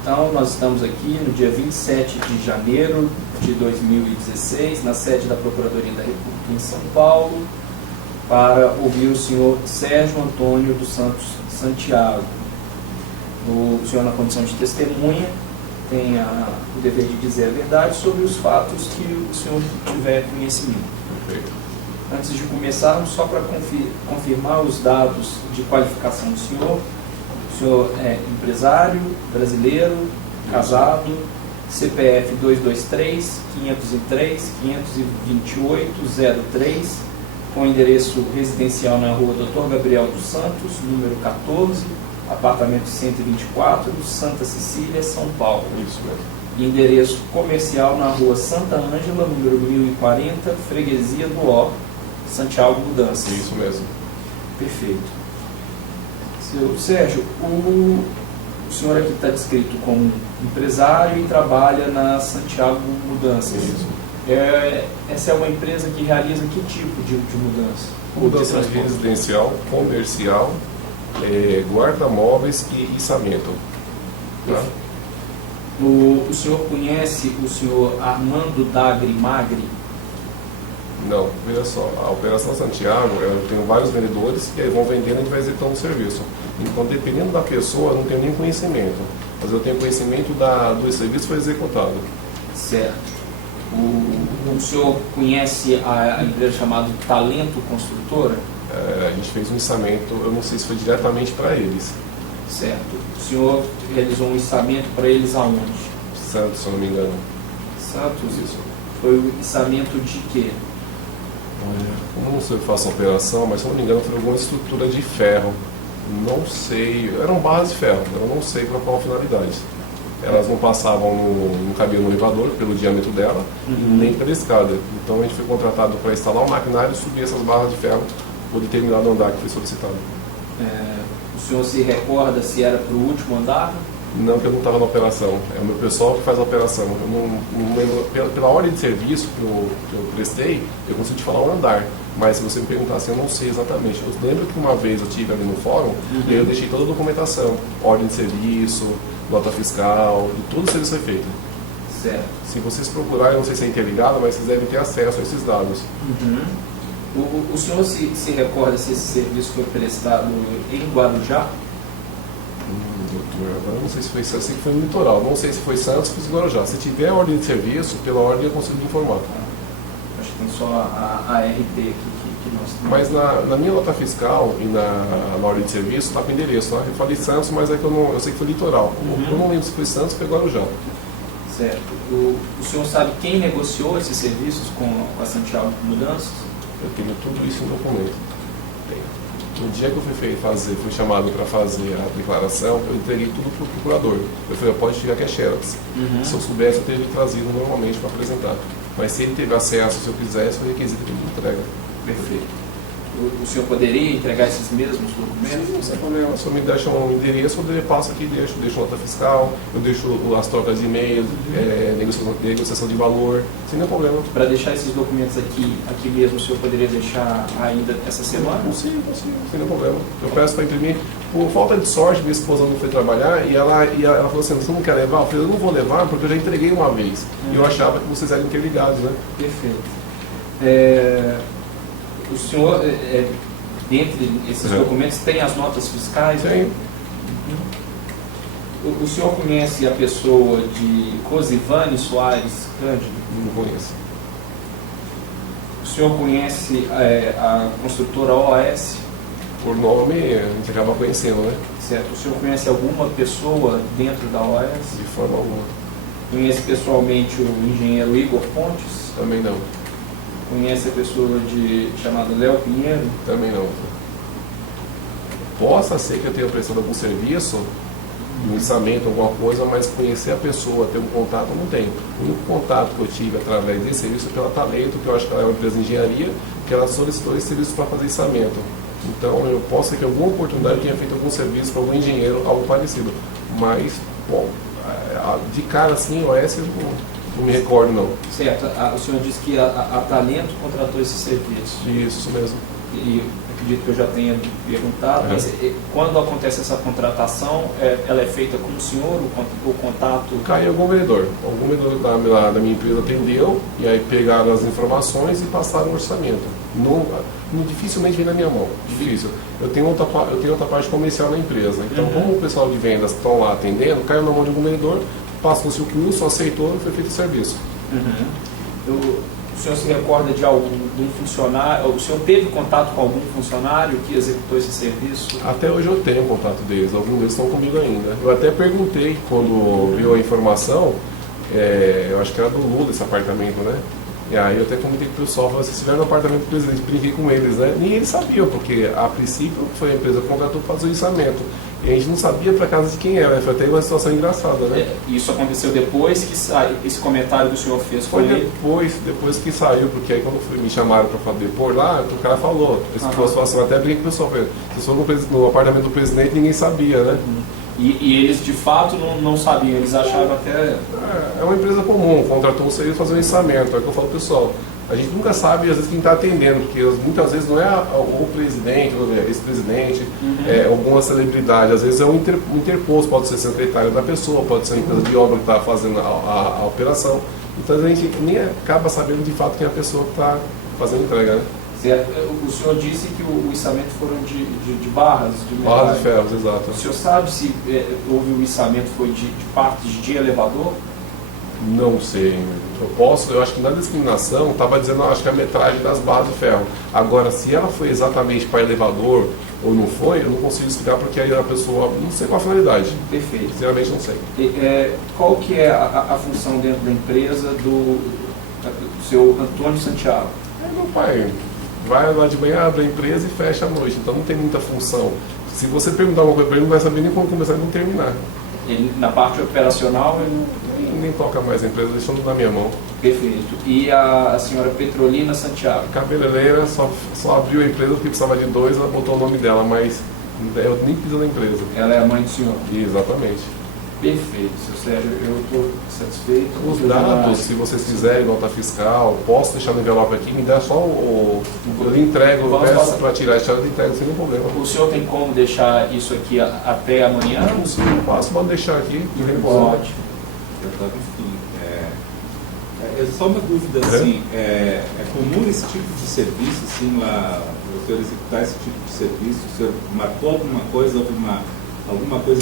Então, nós estamos aqui no dia 27 de janeiro de 2016, na sede da Procuradoria da República em São Paulo, para ouvir o senhor Sérgio Antônio dos Santos Santiago. O senhor, na condição de testemunha, tem o dever de dizer a verdade sobre os fatos que o senhor tiver conhecimento. Perfeito. Antes de começarmos, só para confirmar os dados de qualificação do senhor. O senhor é empresário, brasileiro, casado, CPF 223-503-528-03, com endereço residencial na rua Dr. Gabriel dos Santos, número 14, apartamento 124, Santa Cecília, São Paulo. Isso mesmo. E endereço comercial na rua Santa Ângela, número 1040, Freguesia do Ó, Santiago Mudanças. Isso mesmo. Perfeito. Seu Sérgio, o senhor aqui está descrito como empresário e trabalha na Santiago Mudanças. Isso. Essa é uma empresa que realiza que tipo de mudança? Mudança de residencial, comercial, guarda-móveis e içamento. Tá? O senhor conhece o senhor Armando Dagri Magri? Não, veja só, a Operação Santiago, eu tenho vários vendedores que vão vendendo e a gente vai executando o serviço. Então, dependendo da pessoa, eu não tenho nem conhecimento, mas eu tenho conhecimento do serviço que foi executado. Certo. O senhor conhece a empresa chamada Talento Construtora? A gente fez um içamento, eu não sei se foi diretamente para eles. Certo. O senhor realizou um içamento para eles aonde? Santos, se eu não me engano. Santos? Isso. Foi o içamento de quê? Eu não sei o que faço a operação, mas se eu não me engano foi alguma estrutura de ferro. Não sei, eram barras de ferro, eu não sei para qual finalidade. Elas não passavam, não cabiam no elevador pelo diâmetro dela, nem pela escada. Então a gente foi contratado para instalar um maquinário e subir essas barras de ferro por determinado andar que foi solicitado. O senhor se recorda se era para o último andar? Não, porque eu não estava na operação. É o meu pessoal que faz a operação. Eu não lembro, pela ordem de serviço que eu prestei, eu consigo te falar um andar. Mas se você me perguntar assim, eu não sei exatamente. Eu lembro que uma vez eu estive ali no fórum e aí eu deixei toda a documentação. Ordem de serviço, nota fiscal, e todo o serviço foi feito. Certo. Se vocês procurarem, eu não sei se é interligado, mas vocês devem ter acesso a esses dados. O senhor se recorda se esse serviço foi prestado em Guarujá? Doutor, agora eu não sei se foi Santos, sei que foi no litoral. Não sei se foi Santos ou se foi Guarujá. Se tiver ordem de serviço, pela ordem eu consigo informar. Acho que tem só a RT aqui que nós temos. Mas na minha nota fiscal e na ordem de serviço está com endereço. Tá? Eu falei Santos, mas é que eu sei que foi litoral. Eu não lembro se foi Santos ou foi Guarujá. Certo. O senhor sabe quem negociou esses serviços com a Santiago Mudanças? Eu tenho tudo isso no documento. No dia que eu fui chamado para fazer a declaração, eu entreguei tudo para o procurador. Eu falei, pode chegar aqui a xerox. Se eu soubesse, eu teria trazido normalmente para apresentar. Mas se ele teve acesso, se eu quisesse, o requisito de entrega. Perfeito. O senhor poderia entregar esses mesmos documentos? Sim, não sem problema. Se eu me deixa um endereço, eu passo aqui, deixo nota fiscal, eu deixo as trocas de e-mails, negociação de valor, sem nenhum problema. Para deixar esses documentos aqui mesmo, o senhor poderia deixar ainda essa semana? Consigo, sem nenhum problema. Eu peço para imprimir. Por falta de sorte, minha esposa não foi trabalhar e ela falou assim, você não quer levar? Eu falei, eu não vou levar porque eu já entreguei uma vez. E eu achava que vocês eram interligados, né? Perfeito. O senhor, dentre esses documentos, tem as notas fiscais? Tem. O senhor conhece a pessoa de Cosivane Soares Cândido? Não conheço. O senhor conhece a construtora OAS? Por nome, a gente acaba conhecendo, né? Certo. O senhor conhece alguma pessoa dentro da OAS? De forma alguma. Conhece pessoalmente o engenheiro Igor Pontes? Também não. Conhece a pessoa chamada Léo Pinheiro? Também não. Possa ser que eu tenha prestado algum serviço, um içamento, alguma coisa, mas conhecer a pessoa, ter um contato, não tenho. O único contato que eu tive através desse serviço é pela Talento, que eu acho que ela é uma empresa de engenharia, que ela solicitou esse serviço para fazer içamento. Então eu posso ser que em alguma oportunidade eu tenha feito algum serviço para algum engenheiro, algo parecido. Mas, bom, de cara assim, o OS eu não me recordo não. Certo. O senhor disse que a Talento contratou esse serviço. Isso mesmo. E acredito que eu já tenha perguntado, mas quando acontece essa contratação, ela é feita com o senhor, o contato? Caiu algum vendedor da minha empresa atendeu, e aí pegaram as informações e passaram o orçamento. Dificilmente vem na minha mão, difícil. Eu tenho outra parte comercial na empresa, então como o pessoal de vendas estão lá atendendo, caiu na mão de algum vendedor, passou-se o que o Wilson aceitou e foi feito o serviço. O senhor se recorda de algum funcionário, o senhor teve contato com algum funcionário que executou esse serviço? Até hoje eu tenho contato deles, alguns deles estão comigo ainda. Eu até perguntei, quando viu a informação, eu acho que era do Lula esse apartamento, né? E aí eu até comentei com o pessoal, falei, se estiver no apartamento do presidente, brinquei com eles, né? Nem eles sabiam, porque a princípio foi a empresa que contratou para fazer o içamento. E a gente não sabia para casa de quem era, foi até uma situação engraçada, né? Isso aconteceu depois que esse comentário que o senhor fez? Foi depois que saiu, porque aí quando me chamaram para depor lá, o cara falou, essa foi a situação, até brinquei com o pessoal, se for no apartamento do presidente, ninguém sabia, né? E eles de fato não sabiam, eles acharam até... É uma empresa comum, contratou um serviço para fazer um içamento, é o que eu falo pro pessoal. A gente nunca sabe, às vezes, quem está atendendo, porque muitas vezes não é o presidente, o ex-presidente, alguma celebridade, às vezes é um interposto, pode ser secretário da pessoa, pode ser a empresa de obra que está fazendo a operação. Então a gente nem acaba sabendo de fato quem é a pessoa que está fazendo a entrega, né? O senhor disse que o içamento foram de barras de metal. Barras de ferros, exato. O senhor sabe se houve o içamento foi de partes de elevador? Não sei. Eu acho que na discriminação estava dizendo, acho que a metragem das barras de ferro. Agora, se ela foi exatamente para elevador ou não foi, eu não consigo explicar porque aí a pessoa, não sei qual a finalidade. Perfeito. Sinceramente não sei. Qual que é a função dentro da empresa do seu Antônio Santiago? Meu pai vai lá de manhã, abre a empresa e fecha à noite, então não tem muita função. Se você perguntar uma coisa para ele, não vai saber nem quando começar e não terminar. Ele, na parte operacional, ele nem toca mais a empresa, deixando na minha mão. Perfeito. E a senhora Petrolina Santiago? Cabeleireira, só abriu a empresa porque precisava de 2, ela botou o nome dela, mas eu nem piso na empresa. Ela é a mãe do senhor? Exatamente. Perfeito, seu Sérgio, eu estou satisfeito. Os dados, se vocês quiserem, nota fiscal, posso deixar no envelope aqui, me dá só eu entrego, eu peço para tirar a história de entrega sem nenhum problema. O senhor tem como deixar isso aqui até amanhã? Não, sim, eu posso, pode deixar aqui. Pode. Enfim, é só uma dúvida, assim, é comum esse tipo de serviço, assim, lá, o senhor executar esse tipo de serviço, o senhor marcou alguma coisa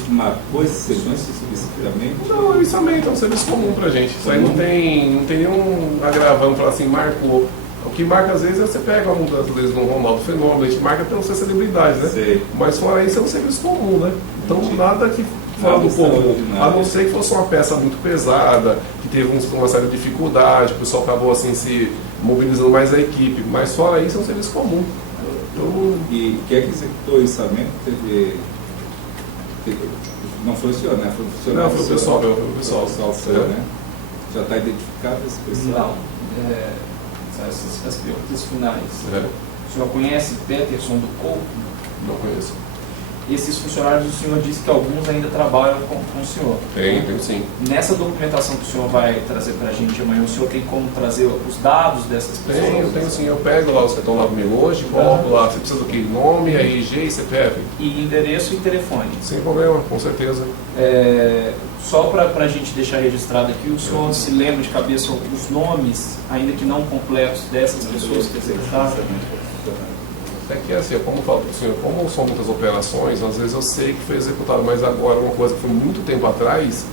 que marcou esse serviço especificamente? Não, o içamento é um serviço comum pra gente, isso aí não tem nenhum agravante, falar assim, marcou. O que marca às vezes é você pega uma mudança vezes no Ronaldo Fenômeno, a gente marca pelo ser celebridade, né? Sei. Mas fora isso é um serviço comum, né? Então nada que fora do comum, a não ser que fosse uma peça muito pesada, que teve uma série de dificuldade, o pessoal acabou assim se mobilizando mais a equipe, mas fora isso é um serviço comum. Então, e quem é que executou o içamento? Não foi o senhor, né? Foi o funcionário? Não, foi o pessoal. Seu, né? Já está identificado esse pessoal? Não. As perguntas finais. O senhor conhece Peterson do Couto? Não conheço. Esses funcionários, o senhor disse que alguns ainda trabalham com o senhor. Tenho sim. Nessa documentação que o senhor vai trazer para a gente amanhã, o senhor tem como trazer os dados dessas pessoas? Tenho sim. Eu pego lá os que estão lá comigo hoje, coloco lá, você precisa do quê? Nome, RG e CPF. E endereço e telefone. Sem problema, com certeza. Só para a gente deixar registrado aqui, o senhor se lembra de cabeça os nomes, ainda que não completos, dessas pessoas que executaram? É que assim, como eu falo para o senhor, como são muitas operações, às vezes eu sei que foi executado, mas agora uma coisa que foi muito tempo atrás,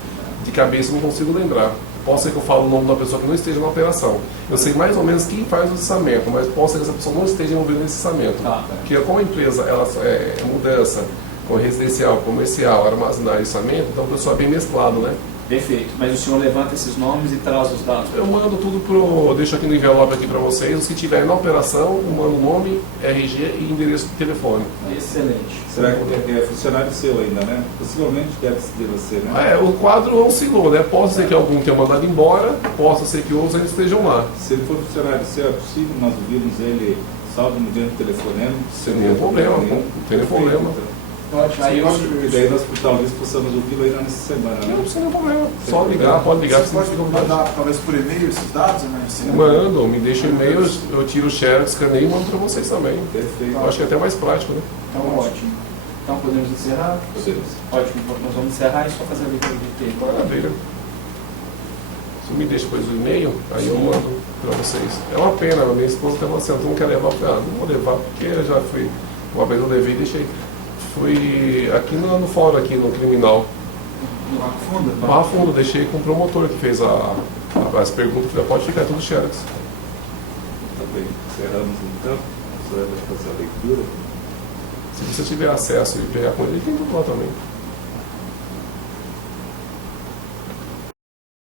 de cabeça eu não consigo lembrar. Pode ser que eu fale o nome da pessoa que não esteja na operação. Eu sei mais ou menos quem faz o içamento, mas pode ser que essa pessoa não esteja envolvida nesse içamento. Porque como a empresa ela é mudança com residencial, comercial, armazenar e içamento, então o pessoal é bem mesclado, né? Perfeito. Mas o senhor levanta esses nomes e traz os dados? Eu mando tudo deixo aqui no envelope aqui para vocês. Os que tiverem na operação, eu mando nome, RG e endereço de telefone. Excelente. Será que é funcionário seu ainda, né? Possivelmente deve ser, né? O quadro oscilou, né? Pode ser que algum tenha mandado embora, possa ser que outros ainda estejam lá. Se ele for funcionário seu, é possível nós ouvirmos ele salvo no dia do telefonema? Sem nenhum problema, não tem nenhum problema. Pode, aí eu... E daí nós, talvez, possamos ouvi-lo ainda nessa semana, né? Não, sem nenhum problema. Só ligar, pode ligar. Você pode mandar, talvez, por e-mail esses dados, né? Mando, me deixa um e-mail, eu tiro o share, escaneio e mando para vocês também. Perfeito. Eu acho que é até mais prático, né? Então, ótimo. Então, podemos encerrar? Podemos. Ótimo, nós vamos encerrar e só fazer a leitura de texto. Maravilha. Se me deixa depois o e-mail, aí eu mando para vocês. É uma pena, minha esposa tem uma sentada, não quer levar, eu falei, não vou levar, porque eu já fui, uma vez eu levei e deixei. Fui aqui no fórum, aqui no criminal. No Barra Funda? Barra Funda, deixei com o promotor que fez as perguntas, falei, pode ficar tudo xerox. Tá bem. Encerramos então. Você vai fazer a leitura. Se você tiver acesso e pegar com ele tem tudo lá também.